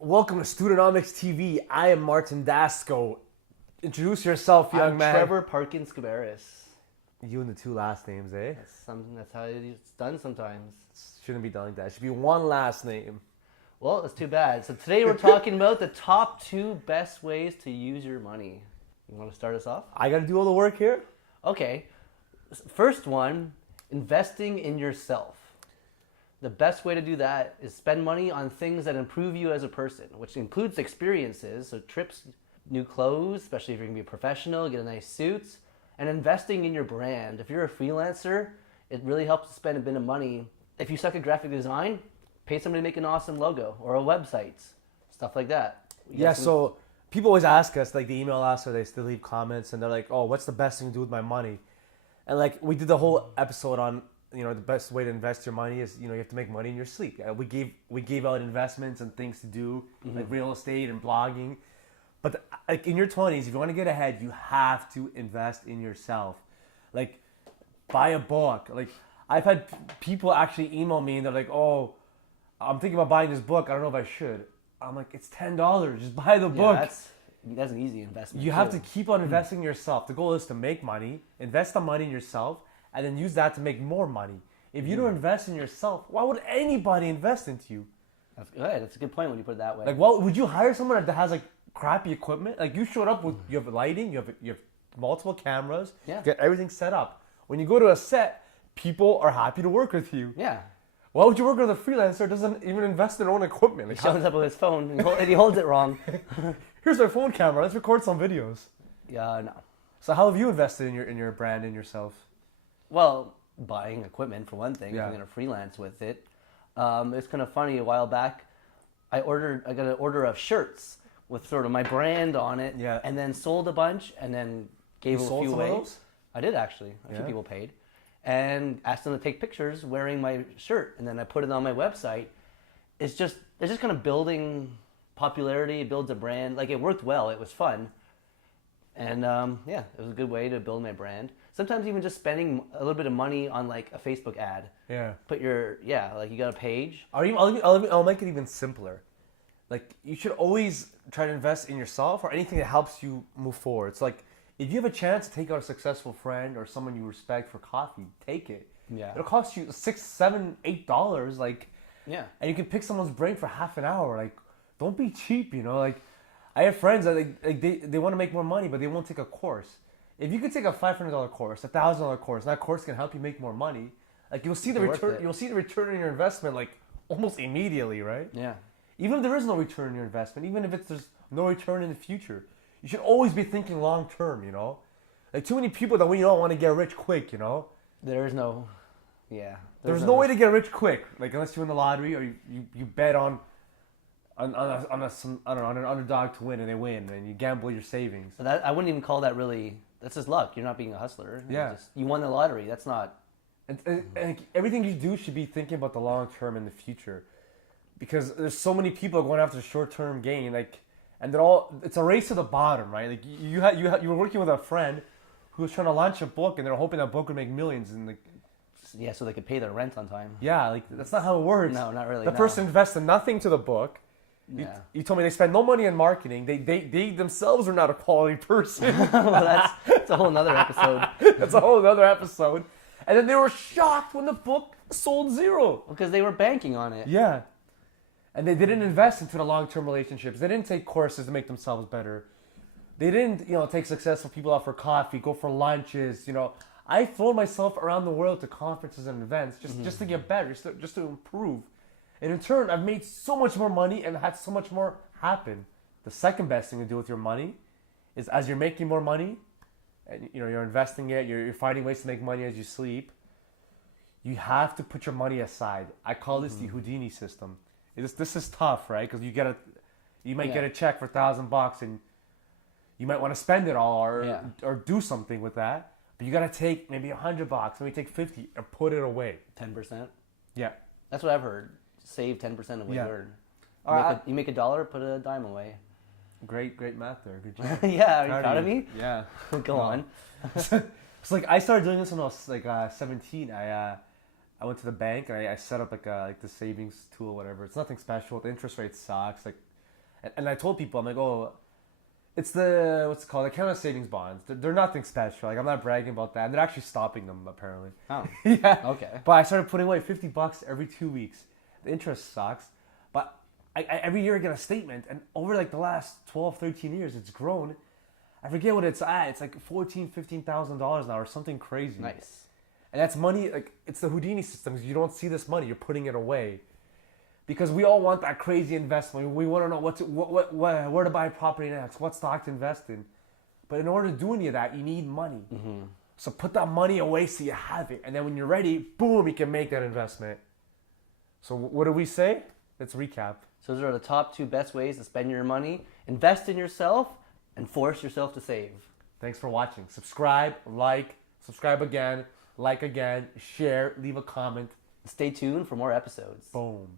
Welcome to Studentomics TV. I am Martin Dasco. Introduce yourself, young man. Trevor Parkins Cabarrus. You and the two last names, eh? That's how it's done sometimes. Shouldn't be done like that. It should be one last name. Well, it's too bad. So today we're talking about the top 2 best ways to use your money. You want to start us off? I gotta do all the work here? Okay. First one, investing in yourself. The best way to do that is spend money on things that improve you as a person, which includes experiences, so trips, new clothes, especially if you're going to be a professional, get a nice suit, and investing in your brand. If you're a freelancer, it really helps to spend a bit of money. If you suck at graphic design, pay somebody to make an awesome logo or a website, stuff like that. So people always ask us, like they email us or they still leave comments and they're like, oh, what's the best thing to do with my money? And like we did the whole episode on, the best way to invest your money is, you have to make money in your sleep. We gave out investments and things to do, like real estate and blogging. But like in your 20s, if you want to get ahead, you have to invest in yourself. Like buy a book. Like I've had people actually email me and they're like, oh, I'm thinking about buying this book. I don't know if I should. I'm like, it's $10. Just buy the book. That's an easy investment. You have to keep on investing in yourself. The goal is to make money, invest the money in yourself, and then use that to make more money. If you don't invest in yourself, why would anybody invest into you? That's good. That's a good point when you put it that way. Like, well, would you hire someone that has like crappy equipment? Like you showed up with, you have lighting, you have multiple cameras, you get everything set up. When you go to a set, people are happy to work with you. Yeah. Why would you work with a freelancer who doesn't even invest in their own equipment? Like, he shows up with his phone and he holds it wrong. Here's our phone camera. Let's record some videos. Yeah, no. So how have you invested in your brand and yourself? Well, buying equipment for one thing. Yeah. If I'm going to freelance with it. It's kind of funny. A while back, I got an order of shirts with sort of my brand on it. Yeah. And then sold a bunch and then gave a few away. Those? I did actually. A few people paid. And asked them to take pictures wearing my shirt, and then I put it on my website. It's just kind of building popularity. It builds a brand. Like it worked well. It was fun, and it was a good way to build my brand. Sometimes even just spending a little bit of money on like a Facebook ad. Yeah. Put your like you got a page. I'll make it even simpler. Like you should always try to invest in yourself or anything that helps you move forward. It's like, if you have a chance to take out a successful friend or someone you respect for coffee, take it. Yeah. It'll cost you $6, $7, $8. Like, yeah. And you can pick someone's brain for half an hour. Like, don't be cheap. Like, I have friends that they want to make more money, but they won't take a course. If you could take a $500 course, $1,000 course, and that course can help you make more money. Like, you'll see the return. You'll see the return on your investment like almost immediately, right? Yeah. Even if there is no return on your investment, even if there's no return in the future. You should always be thinking long term, Like too many people that when you don't want to get rich quick, There is no, There's no way to get rich quick, like unless you win the lottery or you bet on an underdog to win and they win and you gamble your savings. So I wouldn't even call that really. That's just luck. You're not being a hustler. Yeah. You won the lottery. That's not. And everything you do should be thinking about the long term and the future, because there's so many people going after the short term gain, like. And it's a race to the bottom, right? Like you were working with a friend who was trying to launch a book, and they were hoping that book would make millions, and so they could pay their rent on time. Yeah, like that's not how it works. No, not really. The person invested nothing to the book. Yeah. You told me they spent no money in marketing. They themselves are not a quality person. Well, that's a whole nother episode. That's a whole other episode. And then they were shocked when the book sold zero. Because they were banking on it. Yeah. And they didn't invest into the long-term relationships. They didn't take courses to make themselves better. They didn't, take successful people out for coffee, go for lunches. I've flown myself around the world to conferences and events just to get better, just to improve. And in turn, I've made so much more money and had so much more happen. The second best thing to do with your money is, as you're making more money, and you're investing it, you're finding ways to make money as you sleep, you have to put your money aside. I call this the Houdini System. This is tough, right? Because you might get a check for $1,000 and you might want to spend it all or do something with that. But you got to take maybe $100, maybe take 50 and put it away. 10%. Yeah, that's what I've heard. Save 10% of what you earn. You make $1, put a dime away. Great math there. Good job. Yeah, are you proud of me? Yeah. Go on. It's like I started doing this when I was like 17. I went to the bank and I set up like the savings tool, whatever. It's nothing special. The interest rate sucks. Like And I told people, I'm like, oh, it's the, what's it called? Account of savings bonds. They're nothing special. Like, I'm not bragging about that. And they're actually stopping them, apparently. Oh, yeah. okay. But I started putting away $50 every 2 weeks. The interest sucks. But I every year I get a statement. And over like the last 12, 13 years, it's grown. I forget what it's at. It's like $14,000, $15,000 now or something crazy. Nice. And that's money, like, it's the Houdini system. You don't see this money. You're putting it away. Because we all want that crazy investment. We want to know where to buy property next, what stock to invest in. But in order to do any of that, you need money. Mm-hmm. So put that money away so you have it. And then when you're ready, boom, you can make that investment. So what do we say? Let's recap. So those are the top 2 best ways to spend your money. Invest in yourself and force yourself to save. Thanks for watching. Subscribe, subscribe again, like again, share, leave a comment. Stay tuned for more episodes. Boom.